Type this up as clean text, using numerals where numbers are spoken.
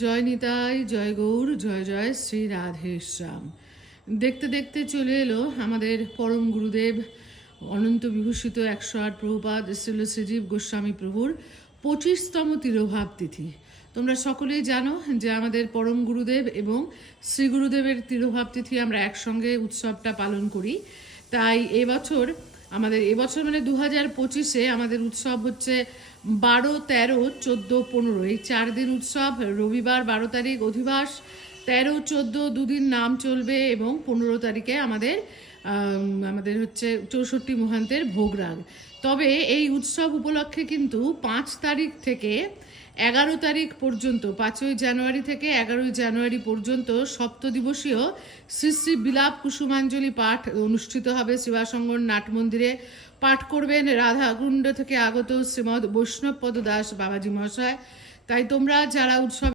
জয় নিতাই, জয় গৌর, জয় জয় শ্রী রাধেশ্যাম। দেখতে দেখতে চলে এলো আমাদের পরম গুরুদেব অনন্ত বিভূষিত 108 প্রভুপাদ শ্রীল শ্রীজীব গোস্বামী প্রভুর 25তম তিরোভাব তিথি। তোমরা সকলেই জানো যে আমাদের পরম গুরুদেব এবং শ্রী গুরুদেবের তিরোভাব তিথি আমরা একসঙ্গে উৎসবটা পালন করি। তাই এবছর মানে 2025-এ আমাদের উৎসব হচ্ছে 12, 13, 14, 15 এই 4 দিন উৎসব। রবিবার 12 তারিখ অধিবাস, 13, 14 দুদিন নাম চলবে এবং 15 তারিখে আমাদের হচ্ছে 64 মহান্তের ভোগরাগ। তবে এই উৎসব উপলক্ষে কিন্তু 5 তারিখ থেকে 11 তারিখ পর্যন্ত, 5ই জানুয়ারি থেকে 11ই জানুয়ারি পর্যন্ত সপ্তদিবসীয় শ্রী শ্রী বিলাপ কুসুমাঞ্জলি পাঠ অনুষ্ঠিত হবে শিবাসঙ্গর নাট মন্দিরে। পাঠ করবেন রাধাকুণ্ড থেকে আগত শ্রীমৎ বৈষ্ণব পদ দাস বাবাজি মহাশয়। তাই তোমরা যারা উৎসব